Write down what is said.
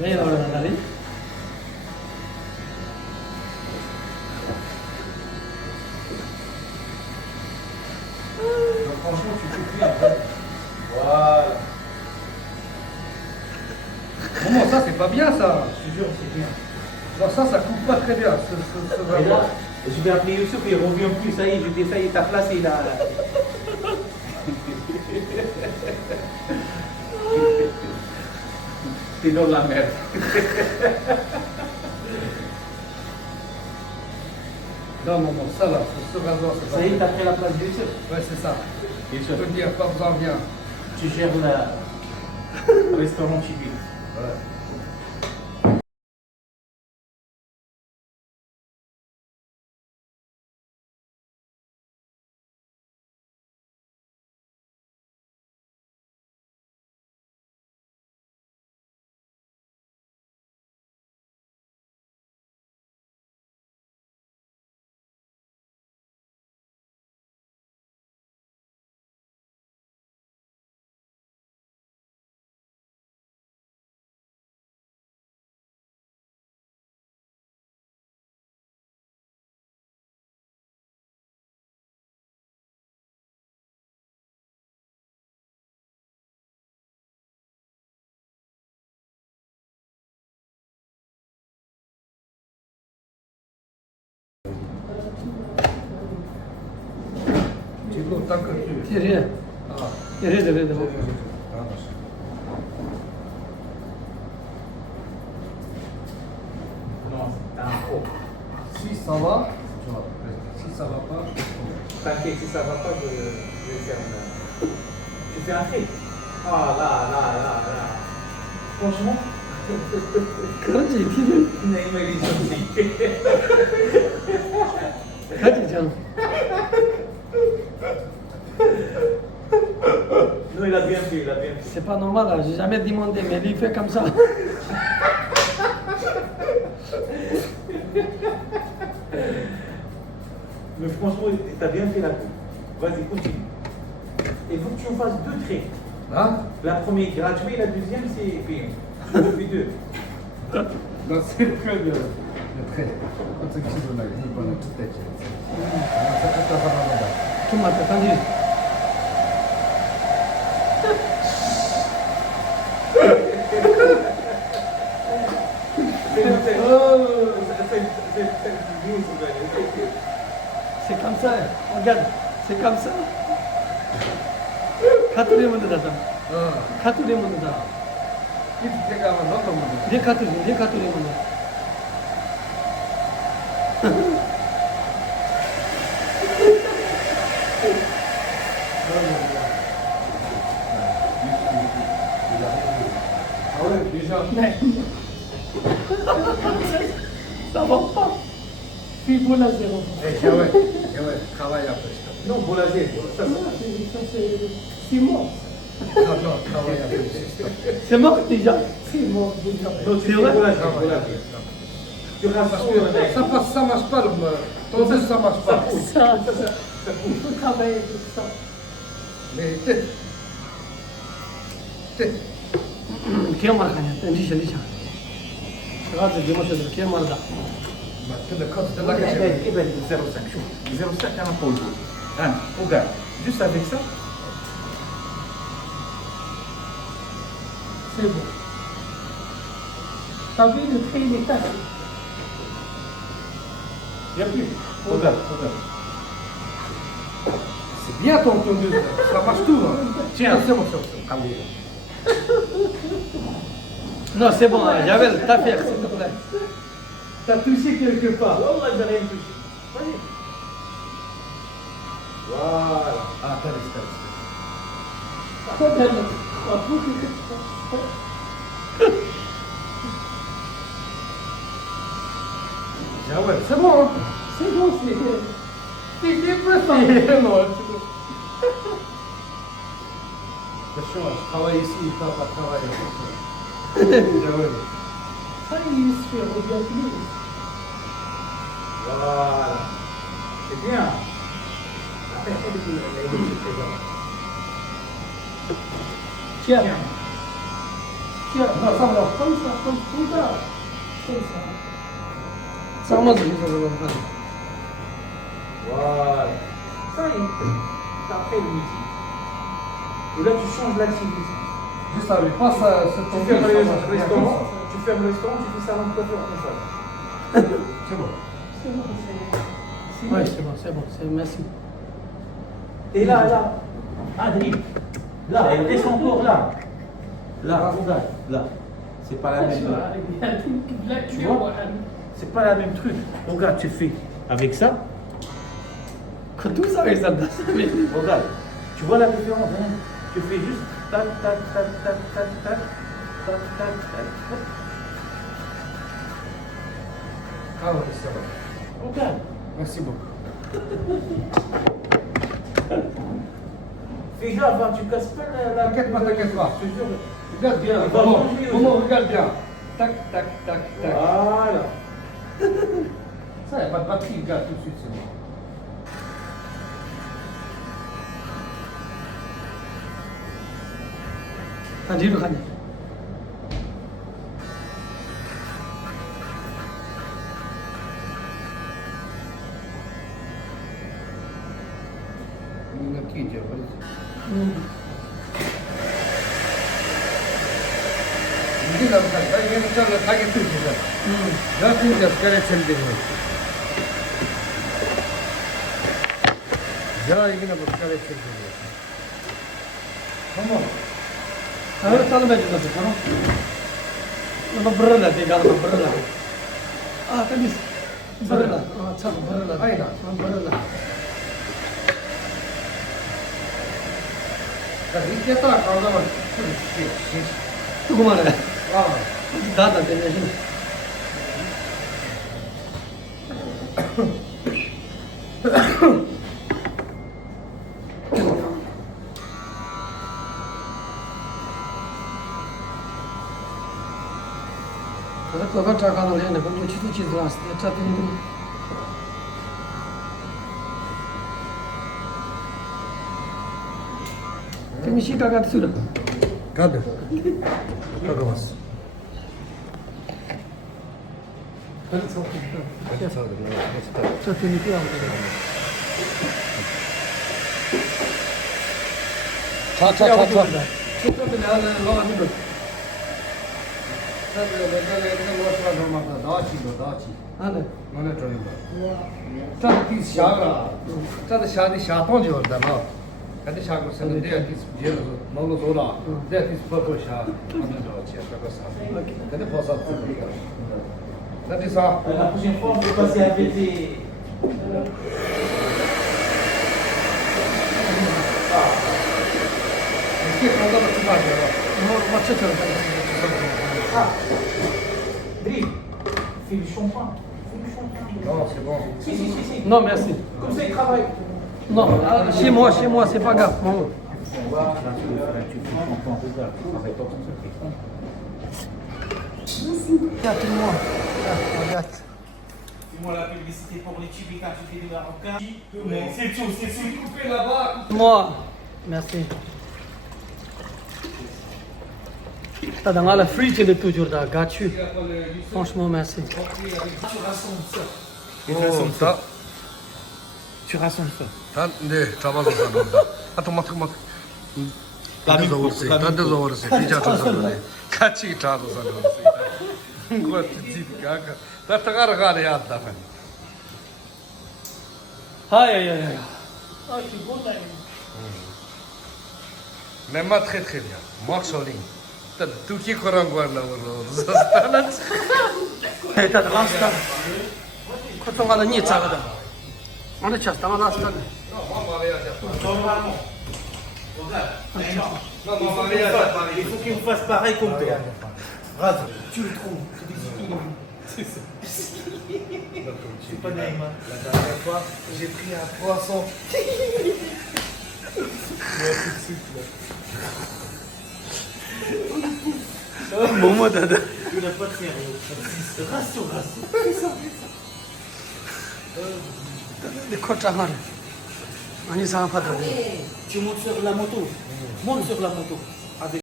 नहीं और दादी Franchement, tu fais cuire après. Voilà. Maman, ça c'est pas bien ça. Je te jure, c'est bien. Non, ça coupe pas très bien. Et là, je vais appeler Youssouf, il revient plus, ça y est, je dis ça y est, ta place est là. T'es dans la merde. Non, maman, ça là, ce rasoir, c'est pas Ça y est, bien. t'as pris la place de Youssouf. Ouais, c'est ça. Je Youssouf, peux te dire, pas besoin bien. tu gères le restaurant chez lui. Voilà. Tu cours tant que tu veux. Tiens, Ah. tiens, de bon. Non, t'as un pro. Si ça va, tu vas. Si ça va pas, T'inquiète, si ça va pas, je vais faire un. Tu fais un fric. Ah là. Franchement, 그렇지, 티는 il m'a dit gentil. 가지잖아. Non, il a bien fait, il a bien fait. C'est pas normal, là. J'ai jamais demandé, mais lui il fait comme ça. Mais franchement, t'as bien fait la coupe. Vas-y, continue. Il faut que tu en fasses 2 traits. hein? La première est gratuite, la deuxième c'est payant. Je fais 2. Non, c'est le trait de. Le trait. Quand c'est que tu donnes la vie, pendant toute ta vie. Ça fait ta femme Tout m'a attendu. C'est comme ça, regarde, c'est comme ça. 카투리 문제다. 카투리 문제다. Il te gamin, non, comme on dit. 네 카투리 문제. Ah ouais, déjà. Ça va pas. Puis bon la zéro. Eh, ouais, travaille après. Non, Bolazé, ça C'est mort. Non, travaille après. C'est mort déjà. C'est mort déjà. Non, tu C'est fais vrai. Bolazé. Tu Parce rassures que le mec. ça marche pas, ton test, ça marche pas. Ça, il faut travailler avec ça. Mais tête. كم مرة كان ليش غادي اليوم تدري كم مرة كده كنت تلاقي شيء. ابعد 0,5 شوف 0,5 انا فوق انا regarde juste avec ça C'est bon. T'as vu le prix des taxes? il n'y a plus regarde C'est bien ton deux, ça marche tout. Hein. Tiens. C'est bon, c'est bon. Non, c'est bon, j'avais ta faire, s'il te plaît. t'as touché quelque part والله j'ai rien touché vas-y voilà Ah, t'as Ah ouais, c'est bon. Hein. C'est bon, c'est pressant. Non, attention, je travaille ici, il ne faut pas travailler. Ah ouais. Ça, il se fait regarder plus. voilà c'est bien après c'est Tiens. Tiens, Non, ça va. comme ça, comme ça. Comme ça. Ça va, ça va. Voilà. Ça y est. T'as fait le midi. Et là, tu changes l'activité. Juste avec pas ça, c'est Tu fermes le restaurant, tu fermes le restaurant, tu fais salon de coiffure comme ça. C'est bon. Oui, c'est bon, merci. Et là, Adrien, là, elle descend encore là. Là, regarde, là. C'est pas la même. Tu vois? C'est pas la même truc. Regarde, tu fais avec ça. Tout ça avec ça. Regarde, tu vois la différence, hein? Tu fais juste tac, tac, tac, tac, tac, tac, tac, tac, tac. Ah oui, c'est bon. Regarde. Merci beaucoup. Fais gaffe, hein, tu casses pas la. T'inquiète pas, t'inquiète pas. Je te jure. Regarde bien. Il va Maman, manger aussi. maman, regarde bien. Tac, tac, tac, tac. Voilà. Ça, il n'y a pas de batterie, regarde tout de suite, c'est bon. Tadi lu kan. नक्की जेवण hindi lang talaga yan ang talaga kaya ito sila dati just kaya sende mo ya yine bu kaya sende mo tamam Harus salah baju nasi kono. Nama berla tiga nama berla. Ah tadi berla. Ah cak berla. Ayna. Berla. Tapi kita kalau zaman Tu kemana? ah Dada tadi sini. Ada kau cakap kalau ni, nak kau cuci cuci jelas. Dia cakap ini. Kami sih kagak sudah. Kadar. Bakamaz. Hadi sohbet. Sağ olun. Çok tehlikeli ama. Çat çat çat çat. Çok da ne alın Allah bilir. Tabii böyle evde boşuna durmakla daha çiğ daha çiğ. Hadi. Mana çoğunlar. Tabii ki şagra. Tabii şadi şaton diyorlar ha. Hadi şagra sen de ki diyor nolu zora. De ki spoko şa. Anne de açıyor. Kakasa. Hadi fazla. Hadi sağ. La prochaine fois, on peut passer à PT. Eski kalda da çıkar ya. Maça çalışıyor. Ah, Drill, fais du shampoing. Fais du shampoing. Tamam c'est bon. Si. Non, merci. Comme ça, il travaille. Non, chez moi, c'est pas grave. Maman. Voilà, tu fais du shampoing, regarde. Avec ton secret. Regarde-moi. Regarde. Fais-moi la publicité pour les Tibétains, tu fais des Marocains. C'est tout, c'est tout. Coupé là-bas. Moi. Merci. T'as dans la frite de toujours là, gratuit. Franchement, merci. Ta Tu rassembles ça. tan ne tamam o zaman orada. Otomatik Tante zavrsi, tiđača zavrsi. Kači čato zavrsi. Goti cip kaka. Da takar gari yad da fen. Aïe. Mehmet très très bien. Mark Soling. Tu ki koran gwarna vurdu. Zastanat. T'as de l'asta. Quand on va la nier, ça va. On est chaste, on va l'asta. Normalement. Regarde. Il faut qu'il me fasse pareil comme toi. Rase. Tu le trouves. C'est ça. C'est pas Neymar. La dernière fois, j'ai pris un poisson. Momo dada. Tu n'as pas de sérieux. Rase. De kota har. Ani sama padra. Tu montes sur la moto. Monte sur la moto.